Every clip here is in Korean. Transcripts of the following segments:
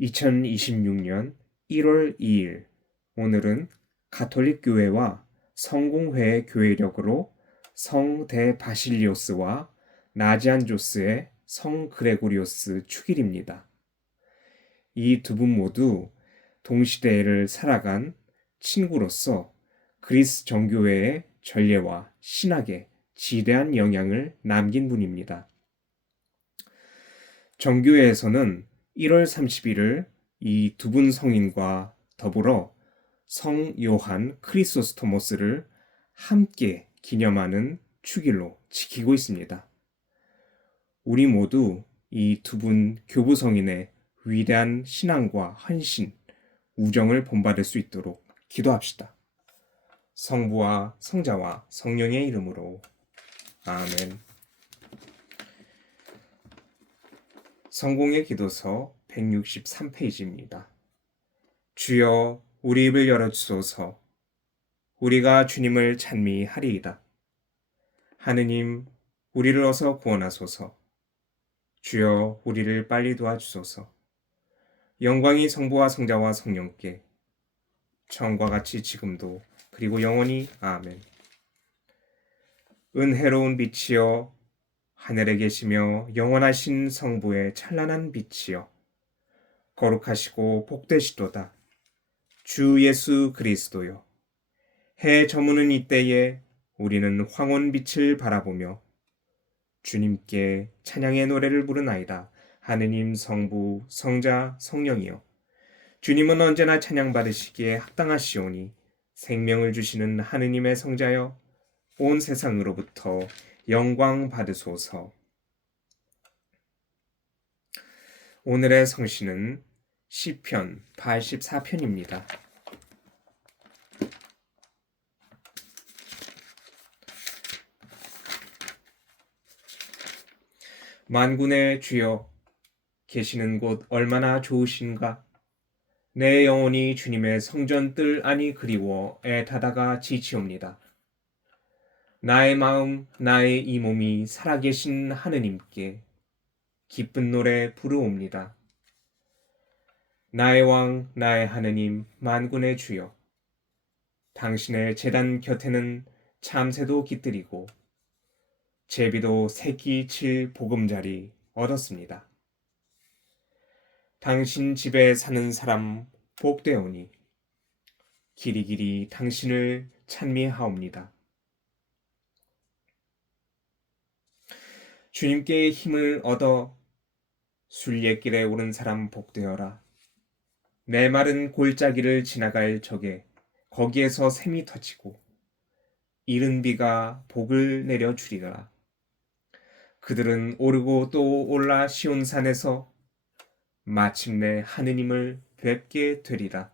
2026년 1월 2일 오늘은 가톨릭 교회와 성공회의 교회력으로 성대 바실리오스와 나지안조스의 성 그레고리오스 축일입니다. 이 두 분 모두 동시대를 살아간 친구로서 그리스 정교회의 전례와 신학에 지대한 영향을 남긴 분입니다. 정교회에서는 1월 30일을 이두 분 성인과 더불어 성 요한 크리소스토모스를 함께 기념하는 축일로 지키고 있습니다. 우리 모두 이 두 분 교부 성인의 위대한 신앙과 헌신, 우정을 본받을 수 있도록 기도합시다. 성부와 성자와 성령의 이름으로 아멘. 성공의 기도서 163페이지입니다. 주여 우리 입을 열어 주소서. 우리가 주님을 찬미하리이다. 하느님 우리를 어서 구원하소서. 주여 우리를 빨리 도와주소서. 영광이 성부와 성자와 성령께 처음과 같이 지금도 그리고 영원히 아멘. 은혜로운 빛이여 하늘에 계시며 영원하신 성부의 찬란한 빛이여 거룩하시고 복되시도다. 주 예수 그리스도여 해 저무는 이때에 우리는 황혼 빛을 바라보며 주님께 찬양의 노래를 부르나이다. 하느님 성부 성자 성령이여 주님은 언제나 찬양받으시기에 합당하시오니 생명을 주시는 하느님의 성자여 온 세상으로부터 영광 받으소서. 오늘의 성신은 시편 84편입니다. 만군의 주여 계시는 곳 얼마나 좋으신가 내 영혼이 주님의 성전 뜰 안이 그리워 애타다가 지치옵니다. 나의 마음, 나의 이 몸이 살아계신 하느님께 기쁜 노래 부르옵니다. 나의 왕, 나의 하느님, 만군의 주여. 당신의 재단 곁에는 참새도 깃들이고 제비도 새끼 칠 보금자리 얻었습니다. 당신 집에 사는 사람 복되오니 길이길이 당신을 찬미하옵니다. 주님께 힘을 얻어 순례길에 오른 사람 복되어라. 내 마른 골짜기를 지나갈 적에 거기에서 샘이 터치고 이른 비가 복을 내려 주리라. 그들은 오르고 또 올라 시온 산에서 마침내 하느님을 뵙게 되리라.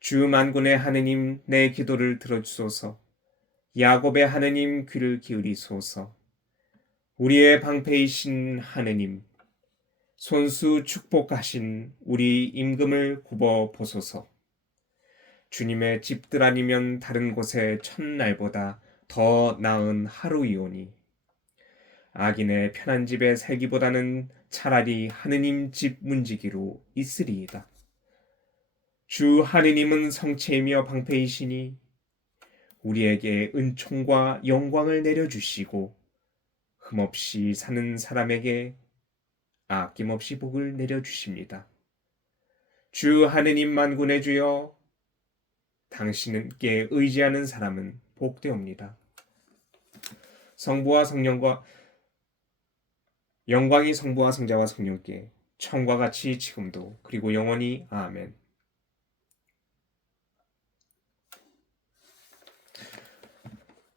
주 만군의 하느님 내 기도를 들어주소서. 야곱의 하느님 귀를 기울이소서. 우리의 방패이신 하느님, 손수 축복하신 우리 임금을 굽어 보소서. 주님의 집들 아니면 다른 곳의 첫날보다 더 나은 하루이오니 악인의 편한 집에 살기보다는 차라리 하느님 집 문지기로 있으리이다. 주 하느님은 성체이며 방패이시니 우리에게 은총과 영광을 내려주시고 흠없이 사는 사람에게 아낌없이 복을 내려주십니다. 주 하느님 만군의 주여 당신께 의지하는 사람은 복되옵니다. 성부와 성령과 영광이 성부와 성자와 성령께 청과 같이 지금도 그리고 영원히 아멘.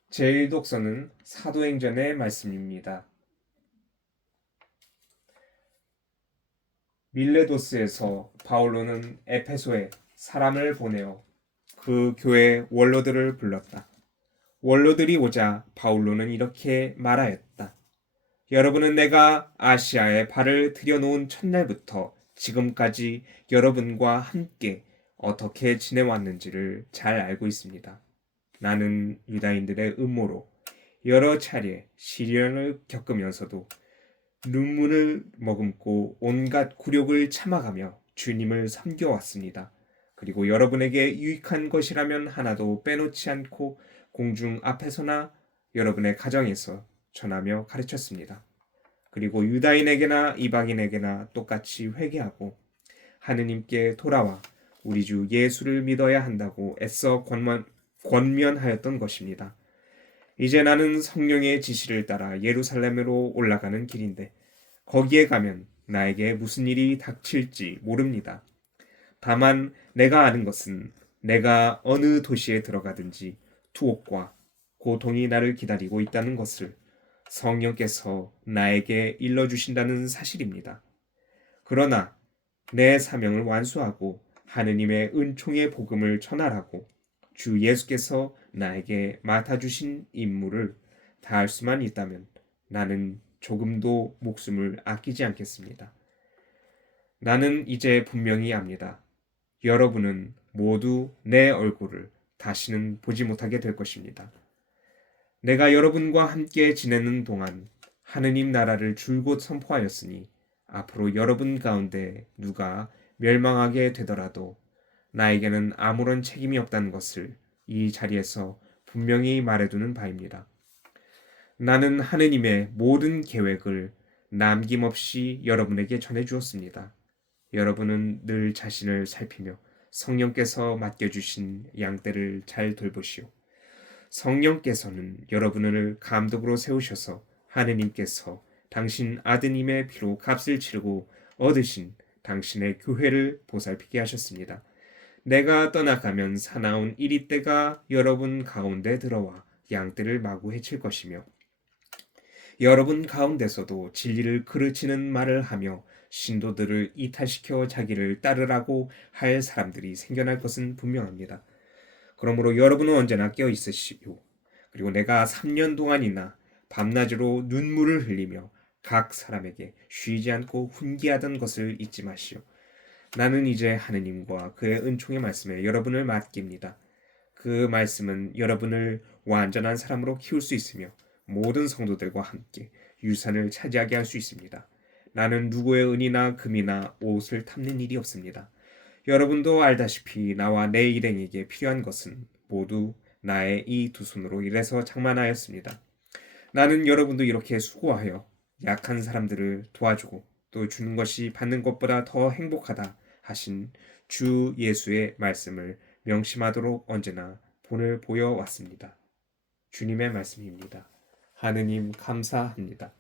제1독서는 사도행전의 말씀입니다. 밀레도스에서 바울로는 에페소에 사람을 보내어 그 교회 원로들을 불렀다. 원로들이 오자 바울로는 이렇게 말하였다. 여러분은 내가 아시아에 발을 들여놓은 첫날부터 지금까지 여러분과 함께 어떻게 지내왔는지를 잘 알고 있습니다. 나는 유다인들의 음모로 여러 차례 시련을 겪으면서도 눈물을 머금고 온갖 굴욕을 참아가며 주님을 섬겨왔습니다. 그리고 여러분에게 유익한 것이라면 하나도 빼놓지 않고 공중 앞에서나 여러분의 가정에서 전하며 가르쳤습니다. 그리고 유다인에게나 이방인에게나 똑같이 회개하고 하느님께 돌아와 우리 주 예수를 믿어야 한다고 애써 권면, 권면하였던 것입니다. 이제 나는 성령의 지시를 따라 예루살렘으로 올라가는 길인데 거기에 가면 나에게 무슨 일이 닥칠지 모릅니다. 다만 내가 아는 것은 내가 어느 도시에 들어가든지 투옥과 고통이 나를 기다리고 있다는 것을 성령께서 나에게 일러주신다는 사실입니다. 그러나 내 사명을 완수하고 하느님의 은총의 복음을 전하라고 주 예수께서 나에게 맡아주신 임무를 다할 수만 있다면 나는 조금도 목숨을 아끼지 않겠습니다. 나는 이제 분명히 압니다. 여러분은 모두 내 얼굴을 다시는 보지 못하게 될 것입니다. 내가 여러분과 함께 지내는 동안 하느님 나라를 줄곧 선포하였으니 앞으로 여러분 가운데 누가 멸망하게 되더라도 나에게는 아무런 책임이 없다는 것을 이 자리에서 분명히 말해두는 바입니다. 나는 하느님의 모든 계획을 남김없이 여러분에게 전해주었습니다. 여러분은 늘 자신을 살피며 성령께서 맡겨주신 양떼를 잘 돌보시오. 성령께서는 여러분을 감독으로 세우셔서 하느님께서 당신 아드님의 피로 값을 치르고 얻으신 당신의 교회를 보살피게 하셨습니다. 내가 떠나가면 사나운 이리 때가 여러분 가운데 들어와 양떼를 마구 해칠 것이며 여러분 가운데서도 진리를 그르치는 말을 하며 신도들을 이탈시켜 자기를 따르라고 할 사람들이 생겨날 것은 분명합니다. 그러므로 여러분은 언제나 깨어 있으시오. 그리고 내가 3년 동안이나 밤낮으로 눈물을 흘리며 각 사람에게 쉬지 않고 훈계하던 것을 잊지 마시오. 나는 이제 하느님과 그의 은총의 말씀에 여러분을 맡깁니다. 그 말씀은 여러분을 완전한 사람으로 키울 수 있으며 모든 성도들과 함께 유산을 차지하게 할 수 있습니다. 나는 누구의 은이나 금이나 옷을 탐는 일이 없습니다. 여러분도 알다시피 나와 내 일행에게 필요한 것은 모두 나의 이 두 손으로 일해서 장만하였습니다. 나는 여러분도 이렇게 수고하여 약한 사람들을 도와주고 또 주는 것이 받는 것보다 더 행복하다 하신 주 예수의 말씀을 명심하도록 언제나 본을 보여왔습니다. 주님의 말씀입니다. 하느님 감사합니다.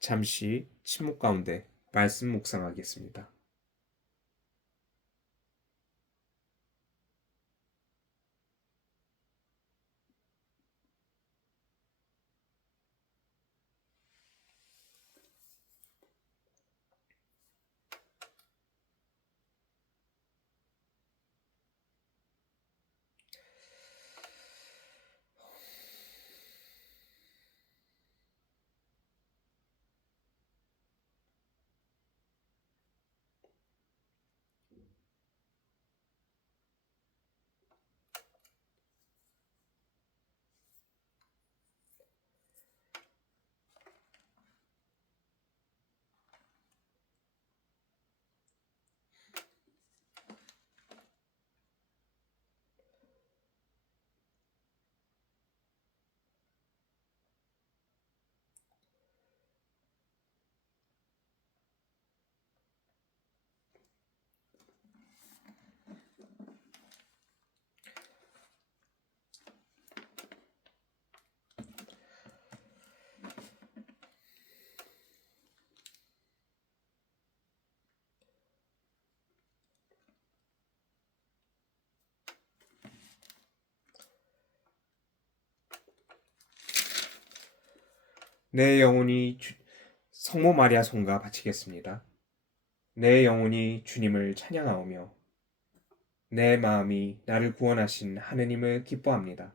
잠시 침묵 가운데 말씀 묵상하겠습니다. 내 영혼이 주, 성모 마리아 송가 바치겠습니다. 내 영혼이 주님을 찬양하오며 내 마음이 나를 구원하신 하느님을 기뻐합니다.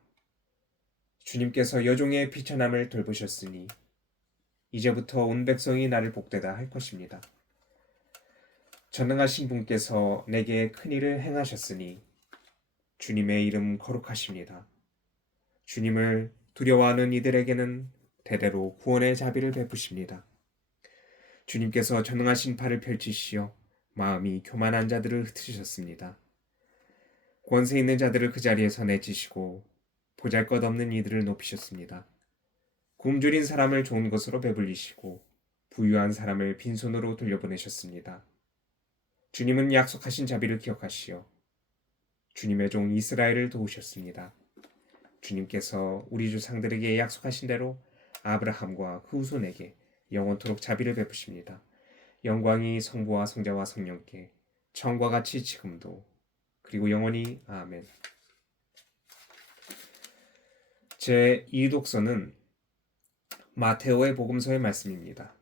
주님께서 여종의 비천함을 돌보셨으니 이제부터 온 백성이 나를 복되다 할 것입니다. 전능하신 분께서 내게 큰 일을 행하셨으니 주님의 이름 거룩하십니다. 주님을 두려워하는 이들에게는 대대로 구원의 자비를 베푸십니다. 주님께서 전능하신 팔을 펼치시어 마음이 교만한 자들을 흩으셨습니다. 권세 있는 자들을 그 자리에서 내치시고 보잘것없는 이들을 높이셨습니다. 굶주린 사람을 좋은 것으로 배불리시고 부유한 사람을 빈손으로 돌려보내셨습니다. 주님은 약속하신 자비를 기억하시어 주님의 종 이스라엘을 도우셨습니다. 주님께서 우리 조상들에게 약속하신 대로 아브라함과 그 후손에게 영원토록 자비를 베푸십니다. 영광이 성부와 성자와 성령께 처음과 같이 지금도 그리고 영원히 아멘. 제 2독서는 마테오의 복음서의 말씀입니다.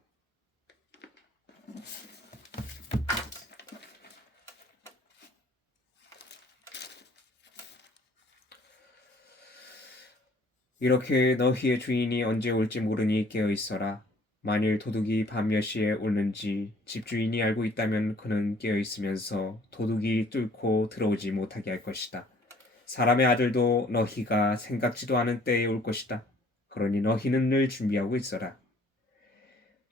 이렇게 너희의 주인이 언제 올지 모르니 깨어 있어라. 만일 도둑이 밤 몇 시에 오는지 집주인이 알고 있다면 그는 깨어 있으면서 도둑이 뚫고 들어오지 못하게 할 것이다. 사람의 아들도 너희가 생각지도 않은 때에 올 것이다. 그러니 너희는 늘 준비하고 있어라.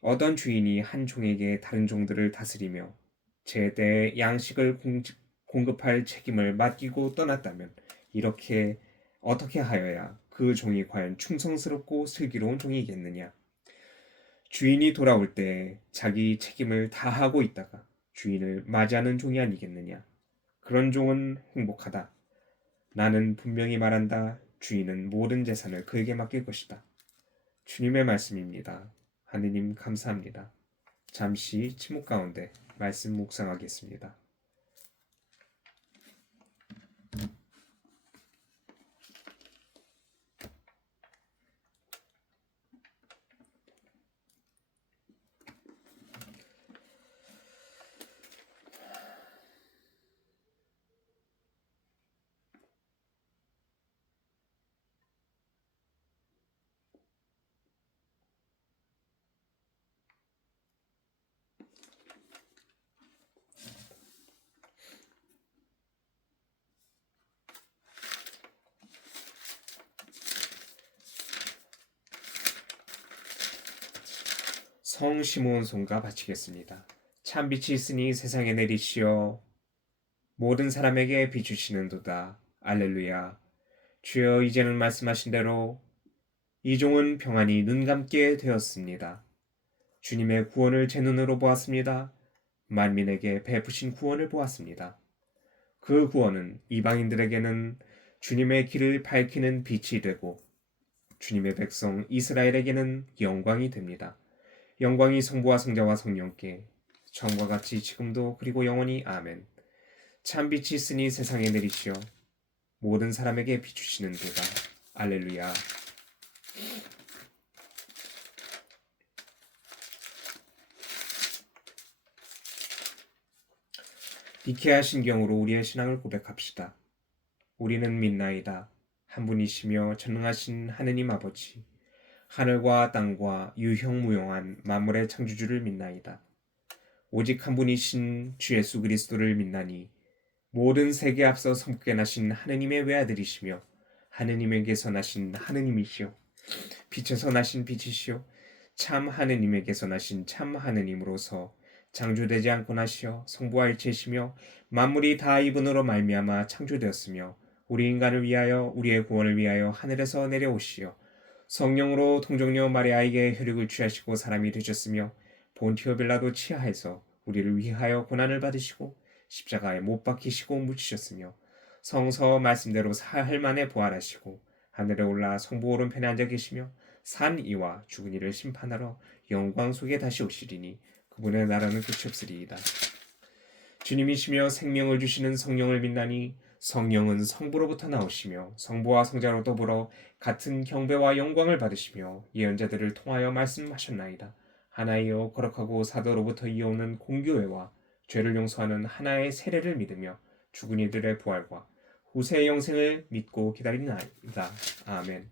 어떤 주인이 한 종에게 다른 종들을 다스리며 제때 양식을 공급할 책임을 맡기고 떠났다면 이렇게 어떻게 하여야 그 종이 과연 충성스럽고 슬기로운 종이겠느냐? 주인이 돌아올 때 자기 책임을 다하고 있다가 주인을 맞이하는 종이 아니겠느냐? 그런 종은 행복하다. 나는 분명히 말한다. 주인은 모든 재산을 그에게 맡길 것이다. 주님의 말씀입니다. 하느님 감사합니다. 잠시 침묵 가운데 말씀 묵상하겠습니다. 성 시몬 손과 바치겠습니다. 참 빛이 있으니 세상에 내리시어 모든 사람에게 비추시는도다. 알렐루야. 주여 이제는 말씀하신 대로 이 종은 평안히 눈 감게 되었습니다. 주님의 구원을 제 눈으로 보았습니다. 만민에게 베푸신 구원을 보았습니다. 그 구원은 이방인들에게는 주님의 길을 밝히는 빛이 되고 주님의 백성 이스라엘에게는 영광이 됩니다. 영광이 성부와 성자와 성령께 처음과 같이 지금도 그리고 영원히 아멘. 참 빛이 있으니 세상에 내리시어 모든 사람에게 비추시는 도다. 알렐루야. 이케아 신경으로 우리의 신앙을 고백합시다. 우리는 믿나이다. 한 분이시며 전능하신 하느님 아버지. 하늘과 땅과 유형무용한 만물의 창조주를 믿나이다. 오직 한 분이신 주 예수 그리스도를 믿나니 모든 세계 앞서 성국에 나신 하느님의 외아들이시며 하느님에게서 나신 하느님이시요 빛에서 나신 빛이시요 참 하느님에게서 나신 참 하느님으로서 창조되지 않고 나시어 성부와 일체시며 만물이 다 이분으로 말미암아 창조되었으며 우리 인간을 위하여 우리의 구원을 위하여 하늘에서 내려오시어 성령으로 동정녀 마리아에게 혈육을 취하시고 사람이 되셨으며 본티오 빌라도 치하에서 우리를 위하여 고난을 받으시고 십자가에 못 박히시고 묻히셨으며 성서 말씀대로 사흘 만에 부활하시고 하늘에 올라 성부 오른편에 앉아 계시며 산 이와 죽은 이를 심판하러 영광 속에 다시 오시리니 그분의 나라는 끝이 없으리이다. 주님이시며 생명을 주시는 성령을 믿나니 성령은 성부로부터 나오시며 성부와 성자로 더불어 같은 경배와 영광을 받으시며 예언자들을 통하여 말씀하셨나이다. 하나이요 거룩하고 사도로부터 이어오는 공교회와 죄를 용서하는 하나의 세례를 믿으며 죽은 이들의 부활과 후세의 영생을 믿고 기다리나이다. 아멘.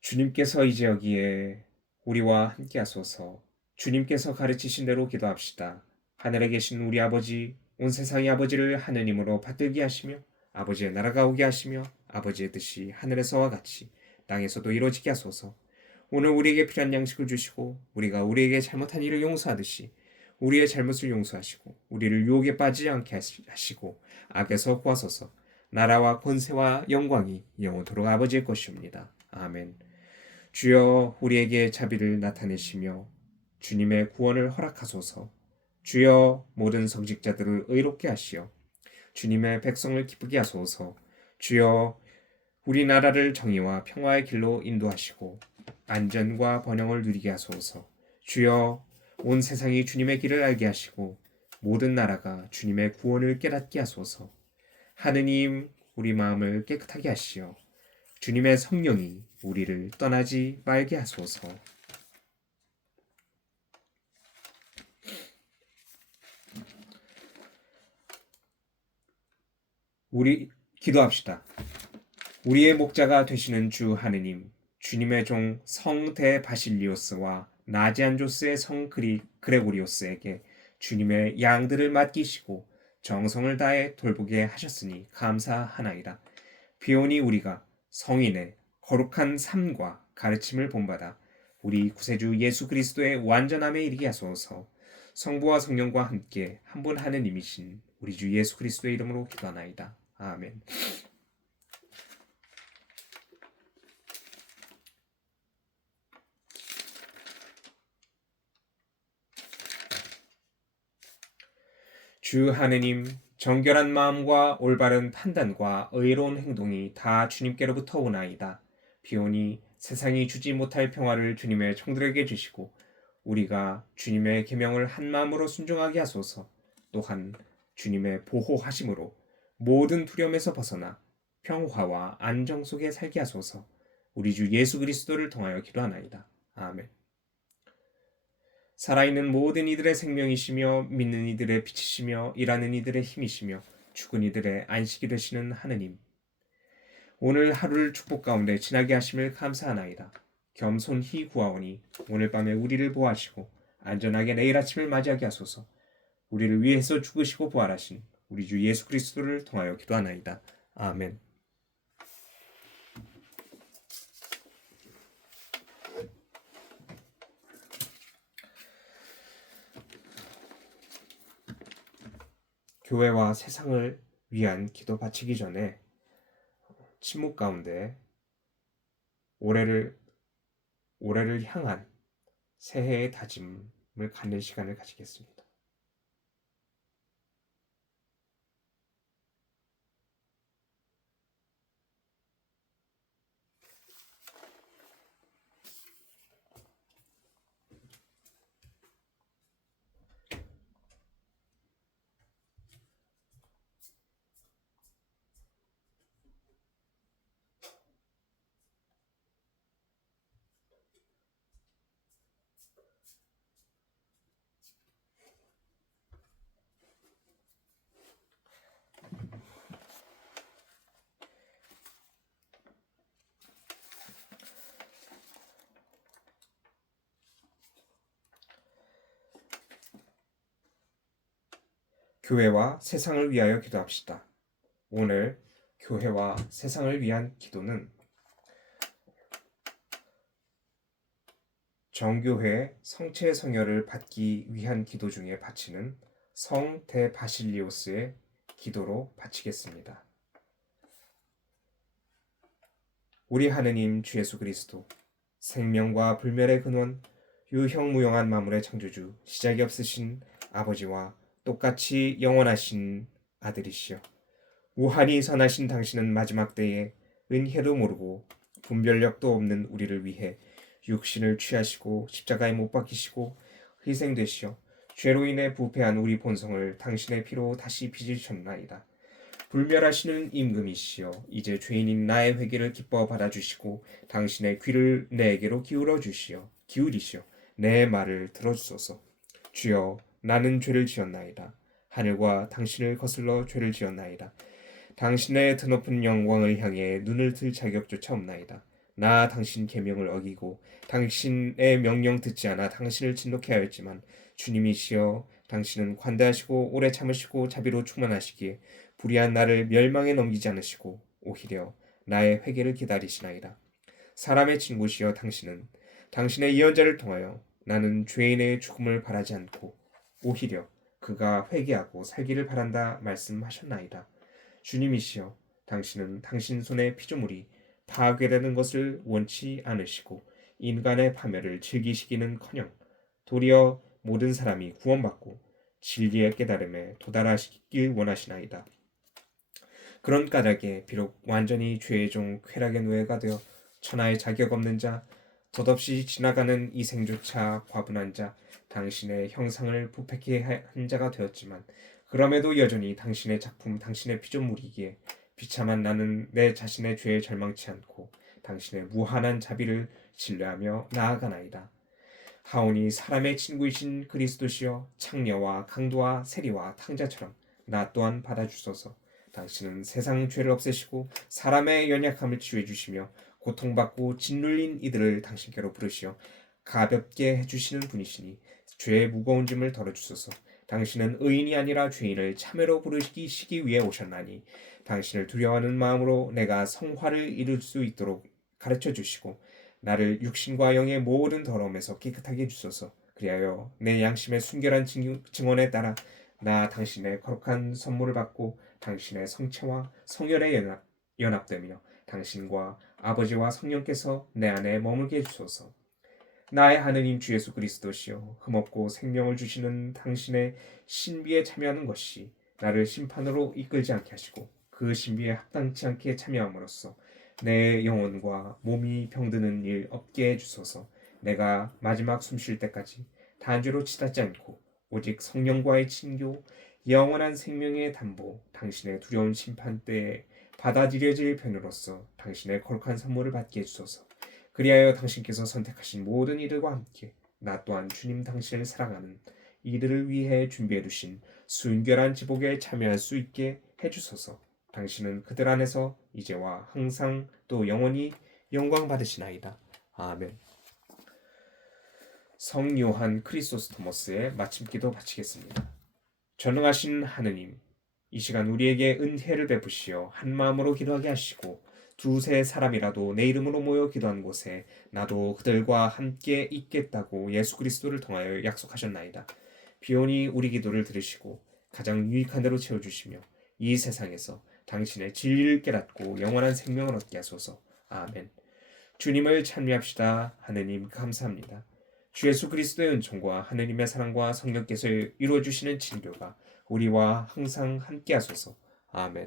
주님께서 이제 여기에 우리와 함께 하소서 주님께서 가르치신 대로 기도합시다. 하늘에 계신 우리 아버지 온 세상의 아버지를 하느님으로 받들게 하시며 아버지의 나라가 오게 하시며 아버지의 뜻이 하늘에서와 같이 땅에서도 이루어지게 하소서. 오늘 우리에게 필요한 양식을 주시고 우리가 우리에게 잘못한 일을 용서하듯이 우리의 잘못을 용서하시고 우리를 유혹에 빠지지 않게 하시고 악에서 구하소서 나라와 권세와 영광이 영원토록 아버지의 것이옵니다. 아멘. 주여 우리에게 자비를 나타내시며 주님의 구원을 허락하소서. 주여 모든 성직자들을 의롭게 하시어 주님의 백성을 기쁘게 하소서. 주여 우리나라를 정의와 평화의 길로 인도하시고 안전과 번영을 누리게 하소서. 주여 온 세상이 주님의 길을 알게 하시고 모든 나라가 주님의 구원을 깨닫게 하소서. 하느님 우리 마음을 깨끗하게 하시어 주님의 성령이 우리를 떠나지 말게 하소서. 우리 기도합시다. 우리의 목자가 되시는 주 하느님, 주님의 종 성대 바실리오스와 나지안조스의 성 그리, 그레고리오스에게 주님의 양들을 맡기시고 정성을 다해 돌보게 하셨으니 감사하나이다. 비오니 우리가 성인의 거룩한 삶과 가르침을 본받아 우리 구세주 예수 그리스도의 완전함에 이르게 하소서. 성부와 성령과 함께 한 분 하느님이신 우리 주 예수 그리스도의 이름으로 기도하나이다. 아멘. 주 하느님, 정결한 마음과 올바른 판단과 의로운 행동이 다 주님께로부터 오나이다. 비오니 세상이 주지 못할 평화를 주님의 청들에게 주시고 우리가 주님의 계명을 한 마음으로 순종하게 하소서. 또한 주님의 보호하심으로 모든 두려움에서 벗어나 평화와 안정 속에 살게 하소서. 우리 주 예수 그리스도를 통하여 기도하나이다. 아멘. 살아있는 모든 이들의 생명이시며 믿는 이들의 빛이시며 일하는 이들의 힘이시며 죽은 이들의 안식이 되시는 하느님. 오늘 하루를 축복 가운데 지나게 하심을 감사하나이다. 겸손히 구하오니 오늘 밤에 우리를 보호하시고 안전하게 내일 아침을 맞이하게 하소서. 우리를 위해서 죽으시고 부활하신 우리 주 예수 그리스도를 통하여 기도하나이다. 아멘. 교회와 세상을 위한 기도 바치기 전에 침묵 가운데 올해를 올해를 향한 새해의 다짐을 갖는 시간을 가지겠습니다. 교회와 세상을 위하여 기도합시다. 오늘 교회와 세상을 위한 기도는 정교회 성체 성혈을 받기 위한 기도 중에 바치는 성 대 바실리오스의 기도로 바치겠습니다. 우리 하느님 주 예수 그리스도 생명과 불멸의 근원 유형무용한 만물의 창조주 시작이 없으신 아버지와 똑같이 영원하신 아들이시여 무한히 선하신 당신은 마지막 때에 은혜도 모르고 분별력도 없는 우리를 위해 육신을 취하시고 십자가에 못 박히시고 희생되시어 죄로 인해 부패한 우리 본성을 당신의 피로 다시 빚으셨나이다. 불멸하시는 임금이시여 이제 죄인인 나의 회개를 기뻐 받아주시고 당신의 귀를 내게로 기울여 주시어 기울이시어 내 말을 들어주소서 주여 나는 죄를 지었나이다. 하늘과 당신을 거슬러 죄를 지었나이다. 당신의 드높은 영광을 향해 눈을 들 자격조차 없나이다. 나 당신 계명을 어기고 당신의 명령 듣지 않아 당신을 진노케 하였지만 주님이시여 당신은 관대하시고 오래 참으시고 자비로 충만하시기에 불의한 나를 멸망에 넘기지 않으시고 오히려 나의 회개를 기다리시나이다. 사람의 친구시여 당신은 당신의 예언자를 통하여 나는 죄인의 죽음을 바라지 않고 오히려 그가 회개하고 살기를 바란다 말씀하셨나이다. 주님이시여 당신은 당신 손의 피조물이 파괴되는 것을 원치 않으시고 인간의 파멸을 즐기시기는커녕 도리어 모든 사람이 구원받고 진리의 깨달음에 도달하시길 원하시나이다. 그런 까닭에 비록 완전히 죄의 종 쾌락의 노예가 되어 천하의 자격 없는 자 덧없이 지나가는 이 생조차 과분한 자 당신의 형상을 부패케 한 자가 되었지만 그럼에도 여전히 당신의 작품 당신의 피조물이기에 비참한 나는 내 자신의 죄에 절망치 않고 당신의 무한한 자비를 신뢰하며 나아가나이다. 하오니 사람의 친구이신 그리스도시여 창녀와 강도와 세리와 탕자처럼 나 또한 받아주소서. 당신은 세상 죄를 없애시고 사람의 연약함을 치유해 주시며 고통받고 짓눌린 이들을 당신께로 부르시어 가볍게 해주시는 분이시니 죄의 무거운 짐을 덜어주소서. 당신은 의인이 아니라 죄인을 참회로 부르시기 위해 오셨나니 당신을 두려워하는 마음으로 내가 성화를 이룰 수 있도록 가르쳐 주시고 나를 육신과 영의 모든 더러움에서 깨끗하게 해주소서. 그리하여 내 양심의 순결한 증언에 따라 나 당신의 거룩한 선물을 받고 당신의 성체와 성혈에 연합, 연합되며 당신과 아버지와 성령께서 내 안에 머물게 해주소서. 나의 하느님 주 예수 그리스도시여 흠없고 생명을 주시는 당신의 신비에 참여하는 것이 나를 심판으로 이끌지 않게 하시고 그 신비에 합당치 않게 참여함으로써 내 영혼과 몸이 병드는 일 없게 해주소서 내가 마지막 숨 쉴 때까지 단죄로 치닫지 않고 오직 성령과의 친교 영원한 생명의 담보 당신의 두려운 심판 때에 받아들여질 편으로서 당신의 거룩한 선물을 받게 해주소서 그리하여 당신께서 선택하신 모든 이들과 함께 나 또한 주님 당신을 사랑하는 이들을 위해 준비해 두신 순결한 지복에 참여할 수 있게 해주소서. 당신은 그들 안에서 이제와 항상 또 영원히 영광 받으시나이다. 아멘. 성 요한 크리스토스 토머스의 마침기도 바치겠습니다. 전능하신 하느님, 이 시간 우리에게 은혜를 베푸시어 한 마음으로 기도하게 하시고 두세 사람이라도 내 이름으로 모여 기도한 곳에 나도 그들과 함께 있겠다고 예수 그리스도를 통하여 약속하셨나이다. 비오니 우리 기도를 들으시고 가장 유익한 대로 채워주시며 이 세상에서 당신의 진리를 깨닫고 영원한 생명을 얻게 하소서. 아멘. 주님을 찬미합시다. 하느님 감사합니다. 주 예수 그리스도의 은총과 하느님의 사랑과 성령께서 이루어 주시는 진료가 우리와 항상 함께 하소서. 아멘.